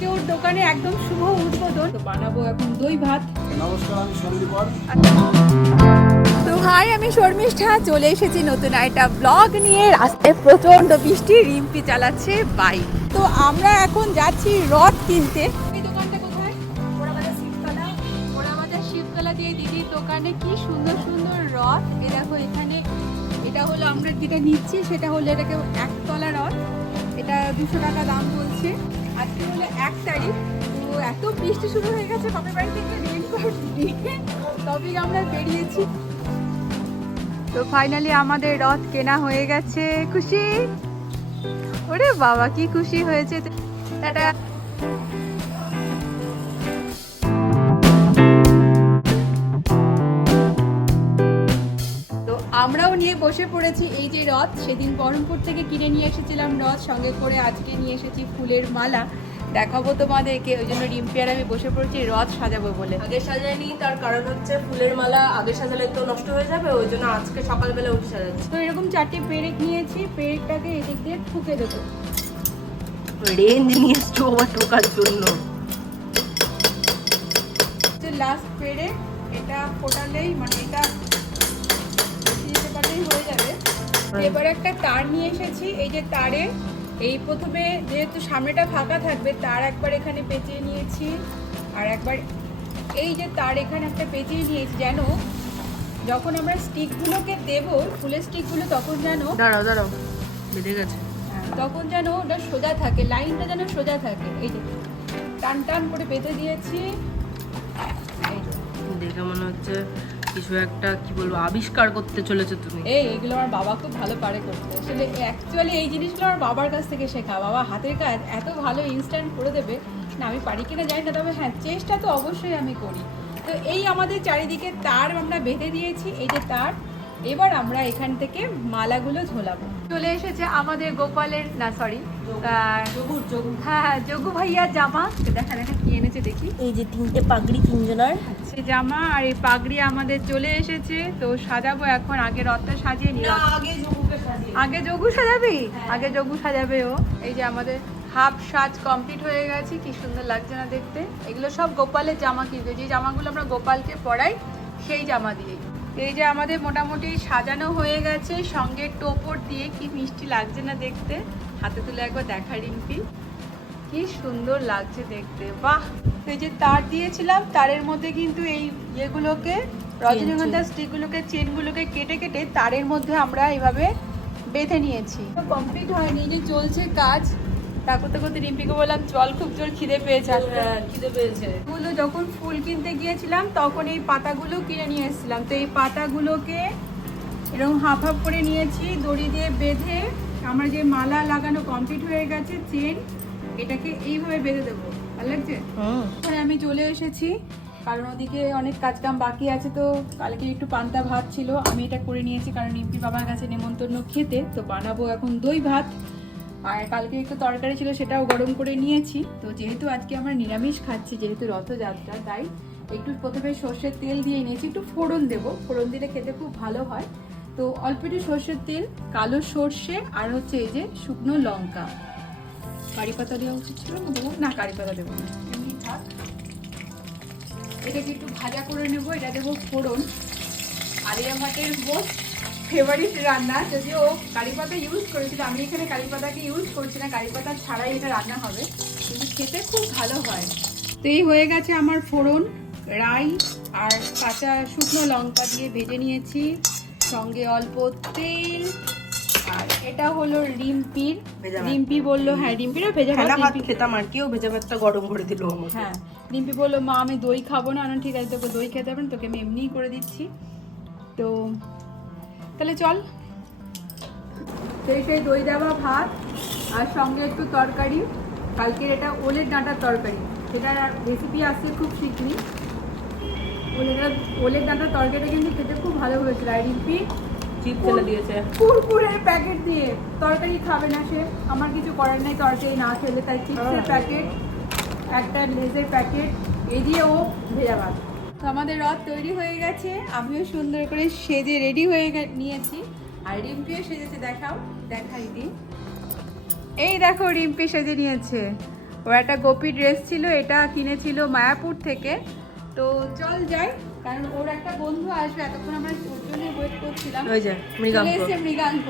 আজকে ওর দোকানে একদম শুভ উদ্বোধন। তো বানাবো এখন দই ভাত। নমস্কার আমি সন্দীপর তো হাই আমি শর্মিষ্ঠা। চলে এসেছি নতুন একটা ব্লগ নিয়ে। রাস্তায় প্রচণ্ড বৃষ্টি রিম্পি চালাচ্ছে বাইক তো আমরা এখন যাচ্ছি রথ কিনতে। এই দোকানটা কোথায়? শিবতলা। দিয়ে দিদির দোকানে কি সুন্দর সুন্দর রথ। এ দেখো এখানে এটা হলো আমরা যেটা নিচ্ছি সেটা হলো এটাকে একতলা রথ। এটা দুশো টাকা দাম বলছে। আজকে হলো এক তারিখ, তো এত বৃষ্টি শুরু হয়ে গেছে, বাপের বাড়ি থেকে রেনকোট দিয়ে তবেই আমরা বেরিয়েছি। তো ফাইনালি আমাদের রথ কেনা হয়ে গেছে। খুশি? ওরে বাবা, কি খুশি হয়েছে। টাটা। বসে পড়েছি এই যে রথ সেদিন বহরমপুর থেকে কিনে নিয়ে এসেছিলাম রথ সঙ্গে করে আজকে নিয়ে এসেছি ফুলের মালা। দেখাবো তোমাদেরকে ওই জন্য রিম্পি আর আমি বসে পড়েছি রথ সাজাবো বলে। আগে সাজাইনি তার কারণ হচ্ছে ফুলের মালা আগে সাজালে তো নষ্ট হয়ে যাবে ওই জন্য আজকে সকালবেলা উঠে সাজাচ্ছি। তো এরকম চারটে পেরেক নিয়েছি পেরেকটাকে এদিক দিয়ে ঠুকে দেবো। রেঞ্জ নিয়ে আবার টোকার জন্য। লাস্ট পেরেক এটা ফোটালেই মানে এটা এবার একটা তার নিয়ে এসেছি। এই যে তারে এই প্রথমে যেহেতু সামনেটা ফাঁকা থাকবে তার একবার এখানে পেঁচিয়ে নিয়েছি। আর একবার এই যে তার এখানে একটা পেঁচিয়ে নিয়েছি যেন যখন আমরা স্টিকগুলোকে দেব ফুলের স্টিকগুলো তখন যেন দাঁড়াও দাঁড়াও বেঁধে গেছে। তখন যেন ওটা সোজা থাকে লাইনটা যেন সোজা থাকে। এই যে টান টান করে বেঁধে দিয়েছি। দেখে মনে হচ্ছে কিছু একটা, কি বলব, আবিষ্কার করতে চলেছো তুমি। এই এগুলো আমার বাবা খুব ভালো পারে করতে। আসলে অ্যাকচুয়ালি এই জিনিসগুলো আমার বাবার কাছ থেকে শেখা। বাবা হাতের কাজ এত ভালো ইনস্ট্যান্ট করে দেবে না, আমি পারি কিনা যাই না, তবে হ্যাঁ চেষ্টা তো অবশ্যই আমি করি। তো এই আমাদের চারিদিকে তার আমরা বেঁধে দিয়েছি, এই যে তার এবার আমরা এখান থেকে মালাগুলো ঝোলাবো চলে এসেছে আমাদের গোপালের না সরি হ্যাঁ হ্যাঁ যোগু ভাইয়া জামা। দেখা দেখা কি এনেছে দেখি। এই যে তিনটে পাগড়ি তিনজনার। সে জামা আর এই পাগড়ি আমাদের চলে এসেছে তো সাজাবো এখন আগে রথটা সাজিয়ে নিলাম আগে আগে যোগু সাজাবি? আগে যোগু সাজাবে ও। এই যে আমাদের হাফ সাজ কমপ্লিট হয়ে গেছে কি সুন্দর লাগছে না দেখতে। এগুলো সব গোপালের জামা কিন্তু যে জামাগুলো আমরা গোপালকে পরাই সেই জামা দিয়ে এই যে আমাদের মোটামুটি সাজানো হয়ে গেছে। সঙ্গে টোপর দিয়ে কি মিষ্টি লাগছে না দেখতে? হাতে তুলে একবার দেখা রিম্পি। কি সুন্দর লাগছে দেখতে। বাহ! এই যে তার দিয়েছিলাম তারের মধ্যে কিন্তু এই ইয়েগুলোকে রজনীগন্ধা স্টিকগুলোকে চেনগুলোকে কেটে কেটে তারের মধ্যে আমরা এইভাবে বেঁধে নিয়েছি। কমপ্লিট হয়নি যে চলছে কাজ। তা করতে করতে রিম্পিকে বললাম চল খুব জোর খিদে পেয়েছে। হ্যাঁ, খিদে পেয়েছে। ফুলগুলো যখন ফুল কিনতে গিয়েছিলাম তখন এই পাতাগুলো কিনে নিয়ে এসেছিলাম। তো এই পাতাগুলোকে এরকম হাফ হাফ করে নিয়েছি দড়ি দিয়ে বেঁধে আমার যে মালা লাগানো কমপ্লিট হয়ে গেছে চেন এটাকে এইভাবে বেঁধে দেবো। ভালো লাগছে? আমি চলে এসেছি কারণ ওদিকে অনেক কাজকাম বাকি আছে তো কালকে একটু পান্তা ভাত ছিল আমি এটা করে নিয়েছি কারণ রিম্পি বাবার কাছে নেমন্তন্ন খেতে তো বানাবো এখন দই ভাত। আর কালকে একটু তরকারি ছিল সেটাও গরম করে নিয়েছি। তো যেহেতু আজকে আমরা নিরামিষ খাচ্ছি, যেহেতু রথযাত্রা, তাই একটু প্রথমে সর্ষের তেল দিয়ে নিয়েছি একটু ফোড়ন দেব। ফোড়ন দিলে খেতে খুব ভালো হয়। তো অল্প একটু সর্ষের তেল, কালো সর্ষে আর হচ্ছে এই যে শুকনো লঙ্কা। কারি পাতা দেওয়া উচিত ছিল, না দেবো? না, কারি পাতা দেবো না। এমনি থাক। এটাকে একটু ভাজা করে নেব। এটা দেবো ফোড়ন। আলিয়া ভাতের মোস্ট ফেভারিট রান্না যদিও কারি পাতা ইউজ করেছিল আমি এখানে কারি পাতাকে ইউজ করছি না কারি পাতা ছাড়াই এটা রান্না হবে কিন্তু খেতে খুব ভালো হয়। তো এই হয়ে গেছে আমার ফোড়ন রাই আর কাঁচা শুকনো লঙ্কা দিয়ে ভেজে নিয়েছি সঙ্গে অল্প তেল আর এটা হলো রিম্পির রিম্পি বলল হ্যাঁ রিম্পিরও ভেজা ভাত, খেতাম আর কেউ ভেজা ভাতটা গরম করে দিল হ্যাঁ রিম্পি বলল মা আমি দই খাব না। না ঠিক আছে তোকে দই খেতে হবে না তোকে আমি এমনিই করে দিচ্ছি। তো তাহলে চল। সেই সেই দই দেওয়া ভাত আর সঙ্গে একটু তরকারি। কালকের এটা ওলের ডাঁটার তরকারি। সেটার রেসিপি আসছে খুব শিখনি ওলের ওলের ডাঁটার তরকারিটা কিন্তু খেতে খুব ভালো হয়েছিল। আর রিম্পি চিপ ফেলে দিয়েছে। কুরকুরের প্যাকেট দিয়ে। তরকারি খাবে না সে। আমার কিছু করার নেই তরকারি না খেলে। তাই চিপসের। প্যাকেট একটা লেজের প্যাকেট এই দিয়ে ও ভেজা ভাত। তো আমাদের রথ তৈরি হয়ে গেছে। আমিও সুন্দর করে সেজে রেডি হয়ে নিয়েছি। আর রিম্পিও সেজেছে দেখাও দেখাই দি। এই দেখো রিম্পি সেজে নিয়েছে। ওর একটা গোপী ড্রেস ছিল এটা কিনেছিল মায়াপুর থেকে। তো চল যাই কারণ ওর একটা বন্ধু আসবে এতক্ষণ আমরা ওর জন্য ওয়েট করছিলাম। ওই যে মৃগাঙ্ক। মৃগাঙ্ক।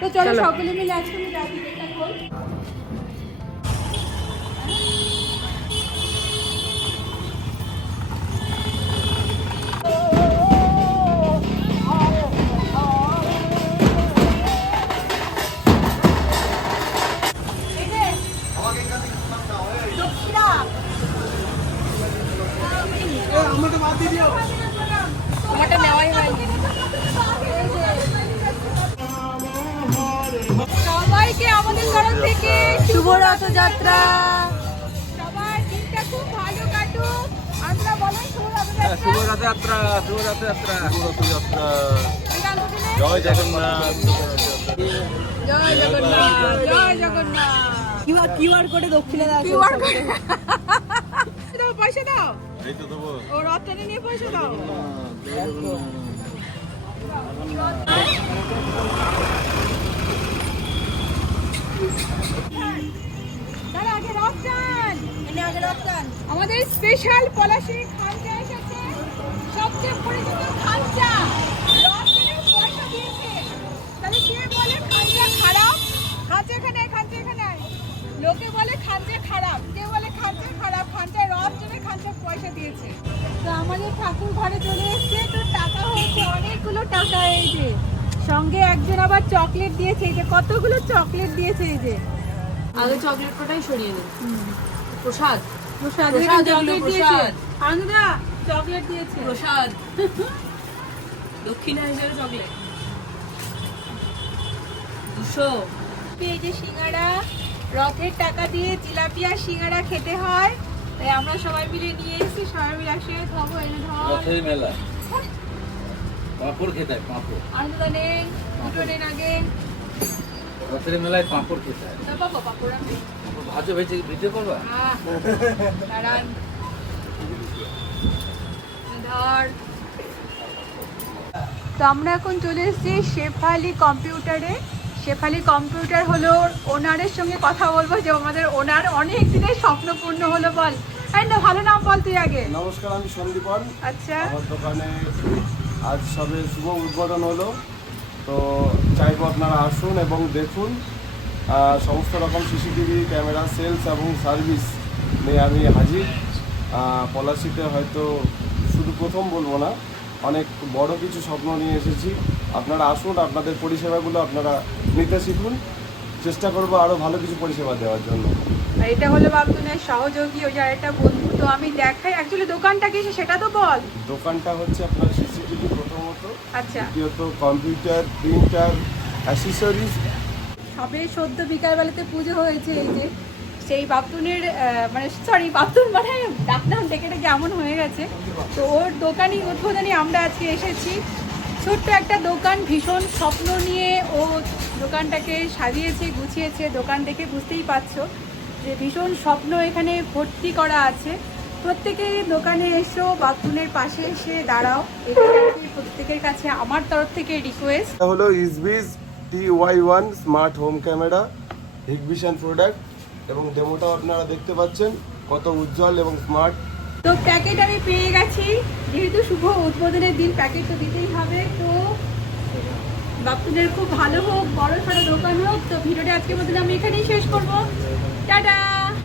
তো চলো। সকলে মিলে আজকে আমি রাখি গেটটা খোল। রথযাত্রা। সবার দিনটা খুব ভালো কাটুক। আমরা বলেন শুভ হ্যাঁ, রথযাত্রা শুভ রথযাত্রা শুভ রথযাত্রা জয় জগন্নাথ জয় জগন্নাথ। জয় জগন্নাথ কিউআর কিউআর কোডে দক্ষিণে দাও কিউআর কোড। দাও পয়সা দাও। এই তো দেবো। ও রথ টেনে নিয়ে পয়সা দাও। তার আমাদের স্পেশাল পলাশি খাঞ্চা এসেছে। সবচেয়ে পরিচিত রথ পয়সা দিয়েছে। তাহলে কে বলে খারাপ? এখানে এখানে। লোকে বলে খারাপ। কে বলে খারাপ? খাঞ্চা পয়সা দিয়েছে। তো আমাদের ঠাকুর ঘরে চলে এসছে। তো টাকা হয়েছে অনেকগুলো টাকা এই যে। সঙ্গে একজন আবার চকলেট দিয়েছে। এই যে কতগুলো চকলেট দিয়েছে এই যে। আগে চকলেটটাই সরিয়ে নিন। প্রসাদ। প্রসাদ প্রসাদ। আনন্দা চকলেট দিয়েছে। প্রসাদ। দক্ষিণা হিসেবে চকলেট দুশো। এই যে সিঙ্গারা রথের টাকা দিয়ে জিলাপি আর সিঙ্গারা খেতে হয়। তাই আমরা সবাই মিলে নিয়ে এসেছি সবাই মিলে একসঙ্গে খাব এনে ধর। রথের মেলা। পাঁপড় খেতে হয় পাঁপড়। আনন্দা নেন দুটো নেন আগে। রথের মেলায় পাঁপড় খেতে হয়। ভাজো ভেজে ভিডিও করবা? ধর। তো আমরা এখন চলে এসেছি শেফালি কম্পিউটারে। শেফালি কম্পিউটার হলো ওনারের সঙ্গে কথা বলব যে আমাদের ওনার অনেক দিনের স্বপ্ন পূর্ণ হলো বল। এই না ভালো নাম বল তুই আগে। নমস্কার আমি সন্দীপন। আচ্ছা। আমার দোকানে আজ সবে শুভ উদ্বোধন হলো। তো চাইব আপনারা আসুন এবং দেখুন সমস্ত রকম সিসিটিভি ক্যামেরা সেলস এবং সার্ভিস নিয়ে আমি হাজির। পলাশিতে হয়তো শুধু প্রথম বলব না অনেক বড় কিছু স্বপ্ন নিয়ে এসেছি। আপনারা আসুন আপনাদের পরিষেবাগুলো আপনারা নিতে শিখুন। চেষ্টা করব আরও ভালো কিছু পরিষেবা দেওয়ার জন্য। আর এটা হলো বাবুনের সহযোগী ওই যার একটা বন্ধু তো আমি দেখাই। অ্যাকচুয়ালি দোকানটা কি সেটা তো বল। দোকানটা হচ্ছে আপনার সিসিটিভি আচ্ছা। দ্বিতীয়ত কম্পিউটার প্রিন্টার অ্যাসেসরিজ। সবে সদ্য বিকালবেলাতে পুজো হয়েছে এই যে সেই বাপটুনের আহ, মানে সরি বাপটুন মানে ডাকনাম ডেকে ডেকে এমন হয়ে গেছে। তো ওর দোকানই উদ্বোধনী আমরা আজকে এসেছি। ছোট্ট একটা দোকান ভীষণ স্বপ্ন নিয়ে ও দোকানটাকে সাজিয়েছে গুছিয়েছে। দোকান দেখে বুঝতেই পারছ যে ভীষণ স্বপ্ন এখানে ভর্তি করা আছে। প্রত্যেকে দোকানে এসো বাথরুমের পাশে এসে দাঁড়াও। প্রত্যেকের কাছে আমার তরফ থেকে রিকোয়েস্ট হলো ইসবিস T Y one smart home camera Hikvision product এবং ডেমোটাও আপনারা দেখতে পাচ্ছেন কত উজ্জ্বল এবং স্মার্ট। তো প্যাকেট আমি পেয়ে গেছি যেহেতু শুভ উদ্বোধনের দিন প্যাকেট তো দিতেই হবে তো বাপুদের খুব ভালো হোক বড় সড়ো দোকান হোক তো ভিডিওটা আজকের মতন আমি এখানেই শেষ করব। টাটা!